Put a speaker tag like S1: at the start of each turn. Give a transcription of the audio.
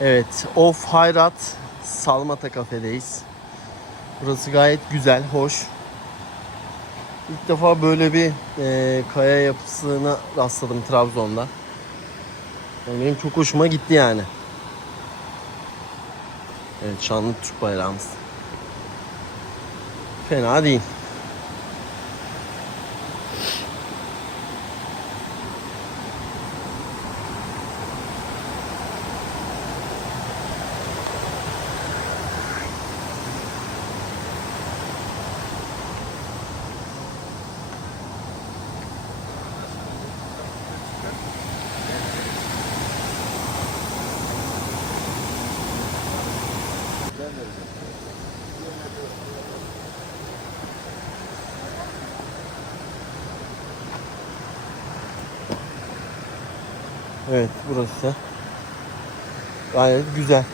S1: Evet, Of Hayrat Salmata kafedeyiz. Burası gayet güzel, hoş. İlk defa böyle bir e, kaya yapısına rastladım Trabzon'da. Yani benim çok hoşuma gitti yani. Evet, şanlı Türk bayrağımız. Fena değil. Evet, burası gayet güzel.